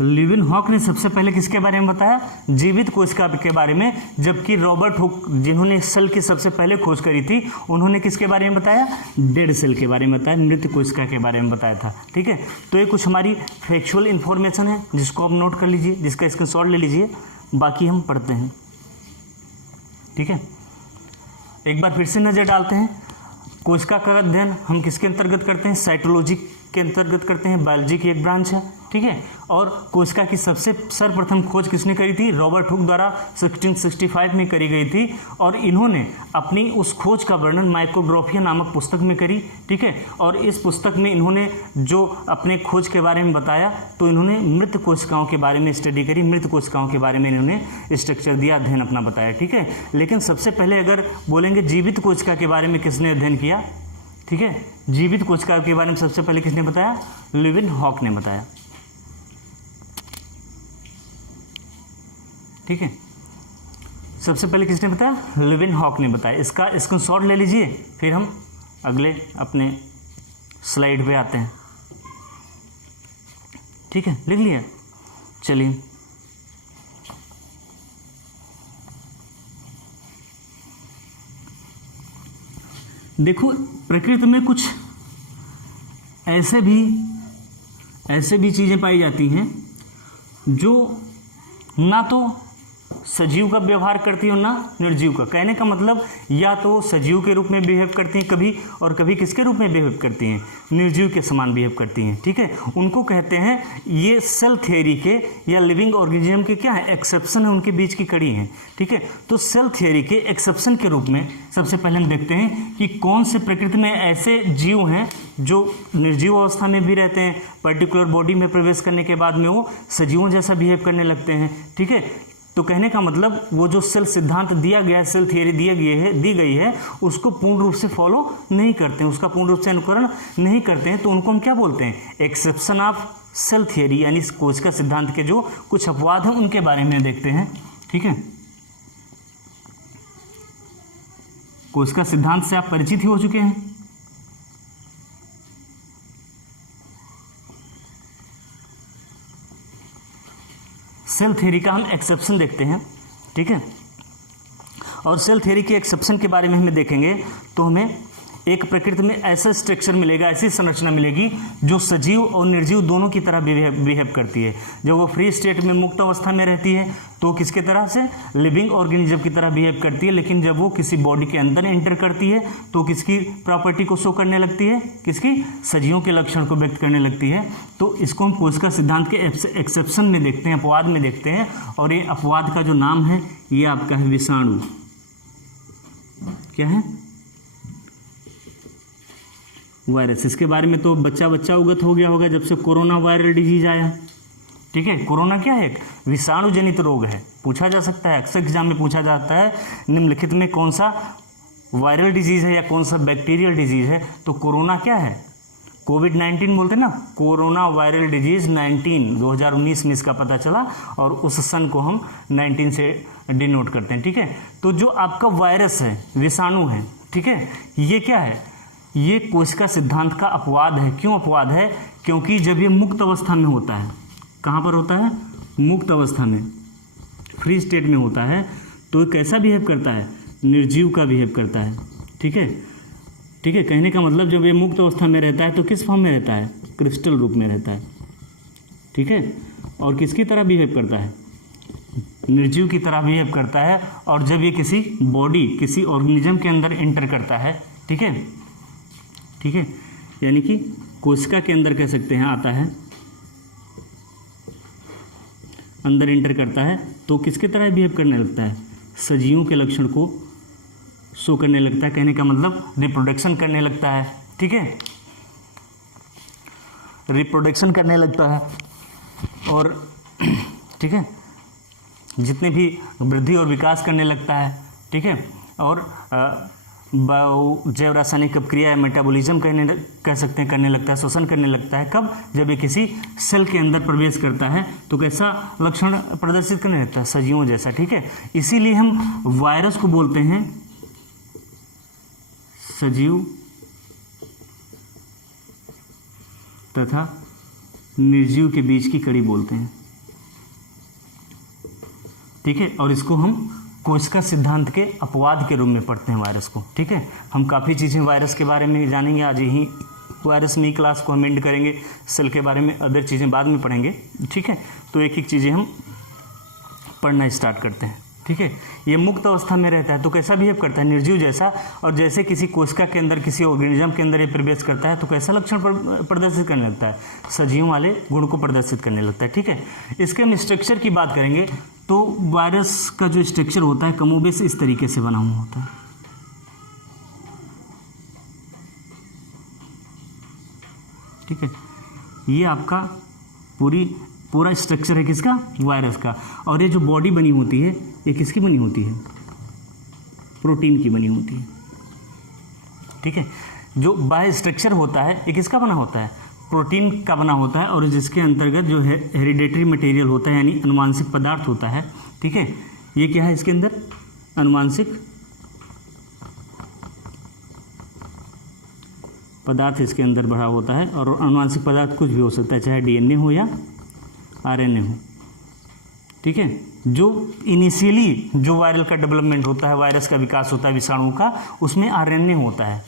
लीवेनहॉक ने सबसे पहले किसके बारे में बताया, जीवित कोशिका के बारे में, जबकि रॉबर्ट हुक जिन्होंने सेल की सबसे पहले खोज करी थी, उन्होंने किसके बारे में बताया, डेड सेल के बारे में बताया, मृत कोशिका के बारे में बताया था। ठीक है, तो ये कुछ हमारी फैक्चुअल इन्फॉर्मेशन है जिसको आप नोट कर लीजिए, जिसका स्क्रीनशॉट ले लीजिए, बाकी हम पढ़ते हैं। ठीक है, एक बार फिर से नज़र डालते हैं। कोशिका का अध्ययन हम किसके अंतर्गत करते हैं, साइटोलॉजी के अंतर्गत करते हैं, बायोलॉजी की एक ब्रांच है। ठीक है, और कोशिका की सबसे सर्वप्रथम खोज किसने करी थी, रॉबर्ट हुक द्वारा 1665 में करी गई थी, और इन्होंने अपनी उस खोज का वर्णन माइक्रोग्राफिया नामक पुस्तक में करी। ठीक है, और इस पुस्तक में इन्होंने जो अपने खोज के बारे में बताया, तो इन्होंने मृत कोशिकाओं के बारे में स्टडी करी, मृत कोशिकाओं के बारे में इन्होंने स्ट्रक्चर दिया, अध्ययन अपना बताया। ठीक है, लेकिन सबसे पहले अगर बोलेंगे जीवित कोशिका के बारे में किसने अध्ययन किया, ठीक है, जीवित कोशिका के बारे में सबसे पहले किसने बताया, लीवेनहॉक ने बताया। ठीक है, सबसे पहले किसने बताया, लीवेनहॉक ने बताया। इसका स्क्रीनशॉट ले लीजिए, फिर हम अगले अपने स्लाइड पे आते हैं। ठीक है, लिख लिया, चलिए। देखो, प्रकृति में कुछ ऐसे भी चीज़ें पाई जाती हैं जो ना तो सजीव का व्यवहार करती है और ना निर्जीव का। कहने का मतलब या तो सजीव के रूप में बिहेव करती हैं कभी, और कभी किसके रूप में बिहेव करती हैं, निर्जीव के समान बिहेव करती हैं। ठीक है, उनको कहते हैं, ये सेल थियोरी के या लिविंग ऑर्गेनिज्म के क्या है, एक्सेप्शन है, उनके बीच की कड़ी है। ठीक है, तो सेल थियोरी के एक्सेप्शन के रूप में सबसे पहले हम देखते हैं कि कौन से प्रकृति में ऐसे जीव हैं जो निर्जीव अवस्था में भी रहते हैं, पर्टिकुलर बॉडी में प्रवेश करने के बाद में वो सजीवों जैसा बिहेव करने लगते हैं। ठीक है, तो कहने का मतलब वो जो सेल सिद्धांत दिया गया है, सेल थियोरी दी गई है, उसको पूर्ण रूप से फॉलो नहीं करते हैं, उसका पूर्ण रूप से अनुकरण नहीं करते हैं, तो उनको हम क्या बोलते हैं, एक्सेप्शन ऑफ सेल थियोरी, यानी कोशिका सिद्धांत के जो कुछ अपवाद हैं उनके बारे में देखते हैं। ठीक है, कोशिका सिद्धांत से आप परिचित ही हो चुके हैं। सेल थ्योरी का हम एक्सेप्शन देखते हैं। ठीक है, और सेल थ्योरी के एक्सेप्शन के बारे में हमें देखेंगे तो हमें एक प्रकृति में ऐसा स्ट्रक्चर मिलेगा, ऐसी संरचना मिलेगी जो सजीव और निर्जीव दोनों की तरह बिहेव करती है। जब वो फ्री स्टेट में, मुक्त अवस्था में रहती है, तो किसके तरह से, लिविंग ऑर्गेनिज्म की तरह बिहेव करती है, लेकिन जब वो किसी बॉडी के अंदर एंटर करती है तो किसकी प्रॉपर्टी को शो करने लगती है, किसकी, सजीवों के लक्षण को व्यक्त करने लगती है। तो इसको हम कोशिका सिद्धांत के एक्सेप्शन में देखते हैं, अपवाद में देखते हैं, और ये अपवाद का जो नाम है ये आपका है विषाणु। क्या है, वायरस। इसके बारे में तो बच्चा अवगत हो गया होगा जब से कोरोना वायरल डिजीज आया। ठीक है, कोरोना क्या है, एक विषाणु जनित रोग है। पूछा जा सकता है, अक्सर एग्जाम में पूछा जाता है, निम्नलिखित में कौन सा वायरल डिजीज़ है या कौन सा बैक्टीरियल डिजीज़ है, तो कोरोना क्या है, कोविड-19 बोलते हैं ना, कोरोना वायरल डिजीज़ 19 2019 में इसका पता चला और उस सन को हम 19 से डिनोट करते हैं, ठीक है। तो जो आपका वायरस है, विषाणु है, ठीक है, ये क्या है, ये कोशिका सिद्धांत का अपवाद है। क्यों अपवाद है, क्योंकि जब ये मुक्त अवस्था में होता है, कहाँ पर होता है, मुक्त अवस्था में, फ्री स्टेट में होता है, तो कैसा बिहेव करता है, निर्जीव का बिहेव करता है, ठीक है, ठीक है। कहने का मतलब जब ये मुक्त अवस्था में रहता है तो किस फॉर्म में रहता है, क्रिस्टल रूप में रहता है, ठीक है, और किसकी तरह बिहेव करता है, निर्जीव की तरह बिहेव करता है। और जब ये किसी बॉडी, किसी ऑर्गेनिज्म के अंदर एंटर करता है, ठीक है, ठीक है, यानी कि कोशिका के अंदर कह सकते हैं आता है, अंदर एंटर करता है, तो किसके तरह बिहेव करने लगता है, सजीवों के लक्षण को शो करने लगता है। कहने का मतलब रिप्रोडक्शन करने लगता है, ठीक है, रिप्रोडक्शन करने लगता है। और ठीक है, जितने भी वृद्धि और विकास करने लगता है, ठीक है। और जैव रासायनिक अपक्रिया या मेटाबॉलिज्म कह सकते हैं करने लगता है, श्वसन करने लगता है। कब, जब ये किसी सेल के अंदर प्रवेश करता है तो कैसा लक्षण प्रदर्शित करने लगता है, सजीवों जैसा, ठीक है। इसीलिए हम वायरस को बोलते हैं सजीव तथा निर्जीव के बीच की कड़ी बोलते हैं, ठीक है। और इसको हम कोशिका सिद्धांत के अपवाद के रूप में पढ़ते हैं वायरस को, ठीक है। हम काफ़ी चीज़ें वायरस के बारे में जानेंगे, आज यही वायरस में ही क्लास को हम एंड करेंगे, सेल के बारे में अदर चीज़ें बाद में पढ़ेंगे, ठीक है। तो एक एक चीज़ें हम पढ़ना स्टार्ट करते हैं, ठीक है। ये मुक्त अवस्था में रहता है तो कैसा बिहेव करता है, निर्जीव जैसा। और जैसे किसी कोशिका के अंदर, किसी ऑर्गेनिज्म के अंदर ये प्रवेश करता है तो कैसा लक्षण प्रदर्शित करने लगता है, सजीवों वाले गुण को प्रदर्शित करने लगता है, ठीक है। इसके हम स्ट्रक्चर की बात करेंगे तो वायरस का जो स्ट्रक्चर होता है कमोबेश इस तरीके से बना हुआ होता है, ठीक है। ये आपका पूरा स्ट्रक्चर है किसका, वायरस का। और ये जो बॉडी बनी होती है ये किसकी बनी होती है, प्रोटीन की बनी होती है, ठीक है। जो बाह्य स्ट्रक्चर होता है ये किसका बना होता है, प्रोटीन का बना होता है। और जिसके अंतर्गत जो है हेरिडेटरी मटेरियल होता है, यानी अनुवांशिक पदार्थ होता है, ठीक है। ये क्या है, इसके अंदर अनुवांशिक पदार्थ इसके अंदर भरा होता है। और अनुवांशिक पदार्थ कुछ भी हो सकता है, चाहे डीएनए हो या आरएनए हो, ठीक है। जो इनिशियली जो वायरल का डेवलपमेंट होता है, वायरस का विकास होता है विषाणु का, उसमें आरएनए होता है,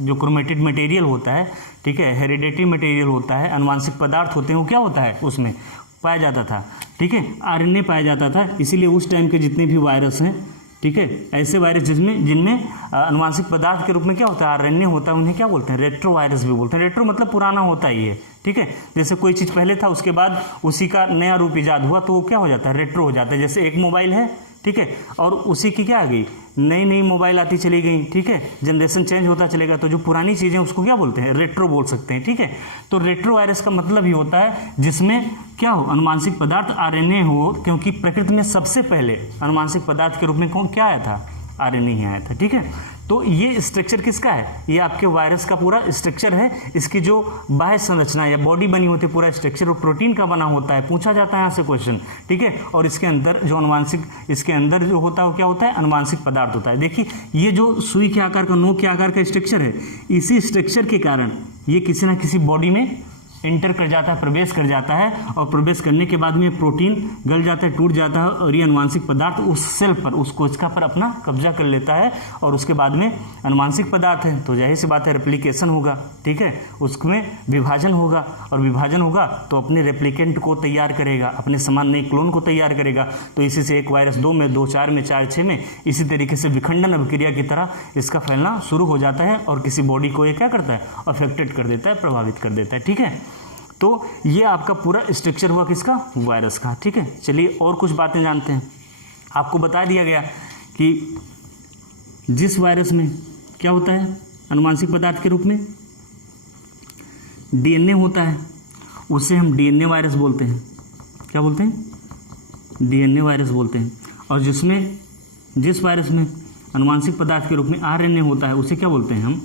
जो क्रोमेटिड मटेरियल होता है, ठीक है, हेरिडेटरी मटेरियल होता है, अनुवांशिक पदार्थ होते हैं, वो क्या होता है उसमें पाया जाता था, ठीक है, आरएनए पाया जाता था। इसीलिए उस टाइम के जितने भी वायरस हैं, ठीक है, ऐसे वायरस जिनमें अनुवांशिक पदार्थ के रूप में क्या होता है, आरएनए होता है, उन्हें क्या बोलते हैं, रेट्रो वायरस भी बोलते हैं। रेट्रो मतलब पुराना होता ही है, ठीक है। जैसे कोई चीज़ पहले था उसके बाद उसी का नया रूप इजाद हुआ तो वो क्या हो जाता है, रेट्रो हो जाता है। जैसे एक मोबाइल है, ठीक है, और उसी की क्या आ गई, नई मोबाइल आती चली गई, ठीक है, जनरेशन चेंज होता चलेगा, तो जो पुरानी चीज़ें उसको क्या बोलते हैं, रेट्रो बोल सकते हैं, ठीक है। तो रेट्रो वायरस का मतलब ही होता है जिसमें क्या हो, अनुवांशिक पदार्थ आरएनए हो, क्योंकि प्रकृति में सबसे पहले अनुवांशिक पदार्थ के रूप में कौन क्या आया था, आरएनए ही आया था, ठीक है। तो ये स्ट्रक्चर किसका है, ये आपके वायरस का पूरा स्ट्रक्चर है। इसकी जो बाह्य संरचना या बॉडी बनी होती है, पूरा स्ट्रक्चर वो प्रोटीन का बना होता है, पूछा जाता है यहाँ से क्वेश्चन, ठीक है। और इसके अंदर जो अनुवांशिक, इसके अंदर जो होता है वो क्या होता है, अनुवांशिक पदार्थ होता है। देखिए ये जो सुई के आकार का, नोक के आकार का स्ट्रक्चर है, इसी स्ट्रक्चर के कारण ये किसी ना किसी बॉडी में एंटर कर जाता है, प्रवेश कर जाता है। और प्रवेश करने के बाद में प्रोटीन गल जाता है, टूट जाता है, और ये अनुवांशिक पदार्थ उस सेल पर, उस कोशिका पर अपना कब्जा कर लेता है। और उसके बाद में अनुवांशिक पदार्थ है तो जाहिर सी बात है रेप्लिकेशन होगा, ठीक है, उसमें विभाजन होगा, और विभाजन होगा तो अपने रेप्लिकेंट को तैयार करेगा, अपने समान नई क्लोन को तैयार करेगा। तो इसी से एक वायरस 2 में, 2 4 में, 4 6 में, इसी तरीके से विखंडन अभिक्रिया की तरह इसका फैलना शुरू हो जाता है और किसी बॉडी को ये क्या करता है, अफेक्टेड कर देता है, प्रभावित कर देता है, ठीक है। तो ये आपका पूरा स्ट्रक्चर हुआ किसका, वायरस का, ठीक है। चलिए और कुछ बातें जानते हैं। आपको बता दिया गया कि जिस वायरस में क्या होता है, अनुवांशिक पदार्थ के रूप में डीएनए होता है, उसे हम डीएनए वायरस बोलते हैं। क्या बोलते हैं, डीएनए वायरस बोलते हैं। और जिस वायरस में अनुवांशिक पदार्थ के रूप में आरएनए होता है उसे क्या बोलते हैं हम?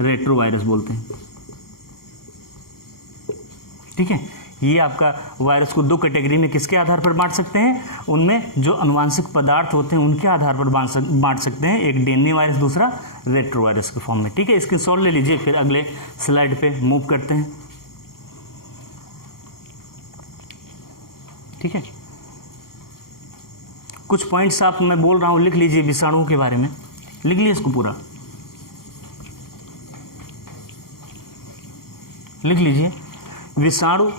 रेट्रोवायरस बोलते हैं। ठीक है, ये आपका वायरस को दो कैटेगरी में किसके आधार पर बांट सकते हैं? उनमें जो अनुवांशिक पदार्थ होते हैं उनके आधार पर बांट सकते हैं। एक डीएनए वायरस, दूसरा रेट्रोवायरस के फॉर्म में। ठीक है, इसके सॉल्व ले लीजिए, फिर अगले स्लाइड पे मूव करते हैं। ठीक है, कुछ पॉइंट्स आप मैं बोल रहा हूं लिख लीजिए विषाणुओं के बारे में, लिख लीजिए इसको पूरा लिख लीजिए। विषाणु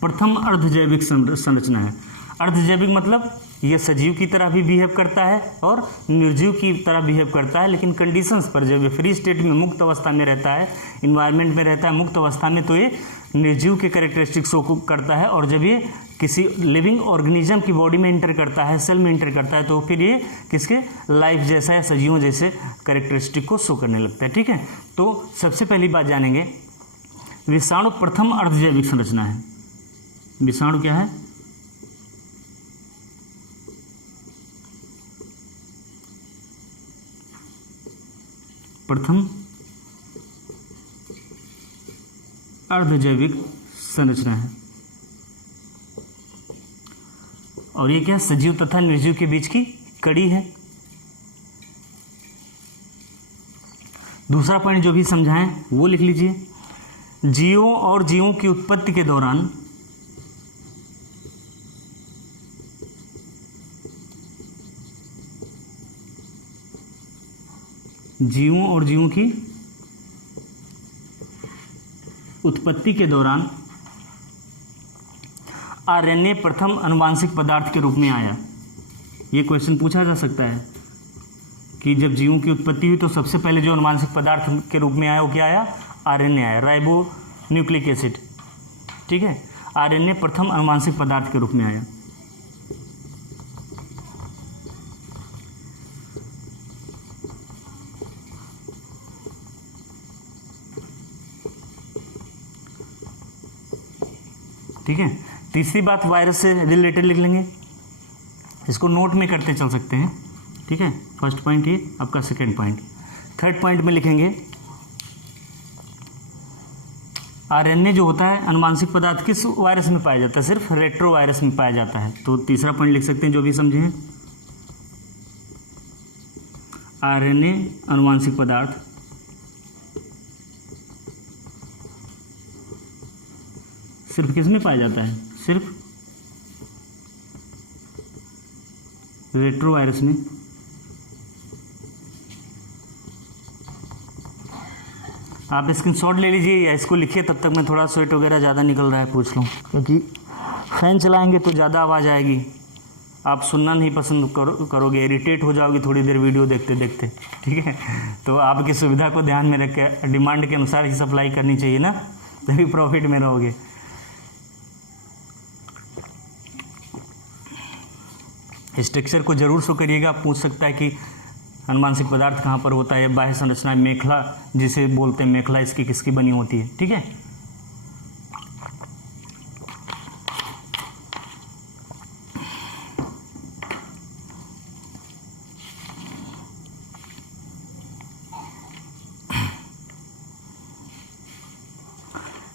प्रथम अर्धजैविक संरचना है। अर्धजैविक मतलब यह सजीव की तरह भी बिहेव करता है और निर्जीव की तरह बिहेव करता है, लेकिन कंडीशंस पर जब ये फ्री स्टेट में मुक्त अवस्था में रहता है, इन्वायरमेंट में रहता है मुक्त अवस्था में, तो ये निर्जीव के कैरेक्टरिस्टिक्स को करता है, और जब ये किसी लिविंग ऑर्गेनिज्म की बॉडी में इंटर करता है, सेल में इंटर करता है, तो फिर ये किसके लाइफ जैसा या सजीवों जैसे कैरेक्टरिस्टिक को शो करने लगता है। ठीक है, तो सबसे पहली बात जानेंगे, विषाणु प्रथम अर्धजैविक संरचना है। विषाणु क्या है? प्रथम अर्धजैविक संरचना है, और ये क्या? सजीव तथा निर्जीव के बीच की कड़ी है। दूसरा पॉइंट जो भी समझाएं वो लिख लीजिए। जीवों और जीवों की उत्पत्ति के दौरान जीवों और जीवों की उत्पत्ति के दौरान आरएनए प्रथम अनुवांशिक पदार्थ के रूप में आया। ये क्वेश्चन पूछा जा सकता है कि जब जीवों की उत्पत्ति हुई तो सबसे पहले जो अनुवांशिक पदार्थ के रूप में आया वो क्या आया? आरएनए आया, राइबो न्यूक्लिक एसिड। ठीक है, आरएनए प्रथम अनुवांशिक पदार्थ के रूप में आया। ठीक है, तीसरी बात वायरस से रिलेटेड लिख लेंगे, इसको नोट में करते चल सकते हैं। ठीक है, फर्स्ट पॉइंट ये आपका सेकेंड पॉइंट। थर्ड पॉइंट में लिखेंगे आरएनए जो होता है अनुवांशिक पदार्थ किस वायरस में पाया जाता है? सिर्फ रेट्रो वायरस में पाया जाता है। तो तीसरा पॉइंट लिख सकते हैं जो भी समझे हैं, आरएनए अनुवांशिक पदार्थ सिर्फ किस में पाया जाता है? सिर्फ रेट्रो वायरस में। आप स्क्रीनशॉट ले लीजिए या इसको लिखिए, तब तक मैं थोड़ा स्वेट वगैरह ज़्यादा निकल रहा है पूछ लूँ, क्योंकि फैन चलाएंगे तो ज़्यादा आवाज़ आएगी, आप सुनना नहीं पसंद करोगे, इरिटेट हो जाओगे थोड़ी देर वीडियो देखते देखते। ठीक है, तो आपकी सुविधा को ध्यान में रख के डिमांड के अनुसार ही सप्लाई करनी चाहिए ना, तभी प्रॉफिट में रहोगे। स्ट्रक्चर को जरूर शो करिएगा। पूछ सकता है कि अनुवांशिक पदार्थ कहाँ पर होता है, बाह्य संरचना मेखला जिसे बोलते हैं, मेखला इसकी किसकी बनी होती है। ठीक है,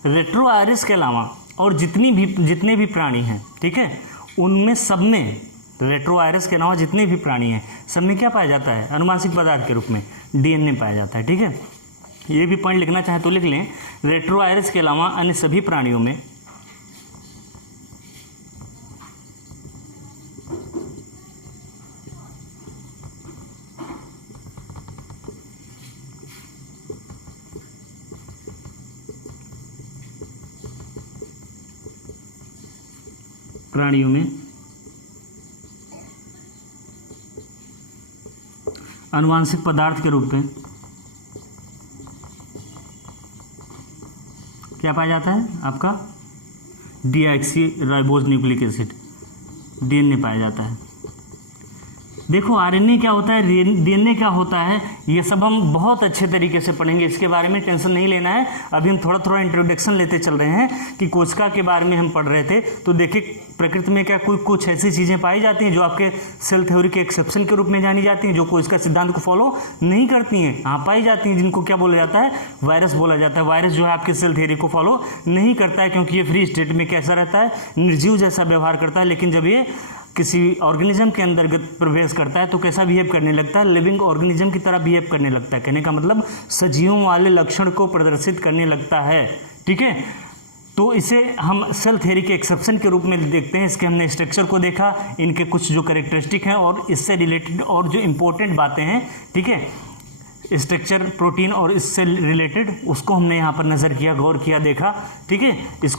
रेट्रो वायरस के अलावा और जितने भी प्राणी हैं, ठीक है, उनमें सब में रेट्रो वायरस के अलावा जितने भी प्राणी हैं सब में क्या पाया जाता है? अनुवांशिक पदार्थ के रूप में डीएनए पाया जाता है। ठीक है, ये भी पॉइंट लिखना चाहे तो लिख लें, रेट्रो वायरस के अलावा अन्य सभी प्राणियों में अनुवांशिक पदार्थ के रूप में क्या पाया जाता है? आपका deoxy ribose nucleic acid, DNA पाया जाता है। देखो आरएनए क्या होता है, डीएनए क्या होता है, ये सब हम बहुत अच्छे तरीके से पढ़ेंगे, इसके बारे में टेंशन नहीं लेना है। अभी हम थोड़ा थोड़ा इंट्रोडक्शन लेते चल रहे हैं कि कोशिका के बारे में हम पढ़ रहे थे। तो देखिए प्रकृति में क्या कुछ ऐसी चीज़ें पाई जाती हैं जो आपके सेल थ्योरी के एक्सेप्शन के रूप में जानी जाती हैं, जो कोशिका सिद्धांत को फॉलो नहीं करती हैं, हाँ पाई जाती हैं, जिनको क्या बोला जाता है, वायरस बोला जाता है। वायरस जो है आपके सेल थ्योरी को फॉलो नहीं करता है, क्योंकि ये फ्री स्टेट में कैसा रहता है, निर्जीव जैसा व्यवहार करता है। लेकिन जब ये किसी ऑर्गेनिज्म के अंतर्गत प्रवेश करता है तो कैसा बिहेव करने लगता है, लिविंग ऑर्गेनिज्म की तरह बिहेव करने लगता है। कहने का मतलब सजीवों वाले लक्षण को प्रदर्शित करने लगता है। ठीक है, तो इसे हम सेल थ्योरी के एक्सेप्शन के रूप में देखते हैं। इसके हमने स्ट्रक्चर को देखा, इनके कुछ जो कैरेक्टरिस्टिक हैं और इससे रिलेटेड और जो इंपॉर्टेंट बातें हैं, ठीक है, स्ट्रक्चर, प्रोटीन और इससे रिलेटेड, उसको हमने यहाँ पर नज़र किया, गौर किया, देखा। ठीक है, इसको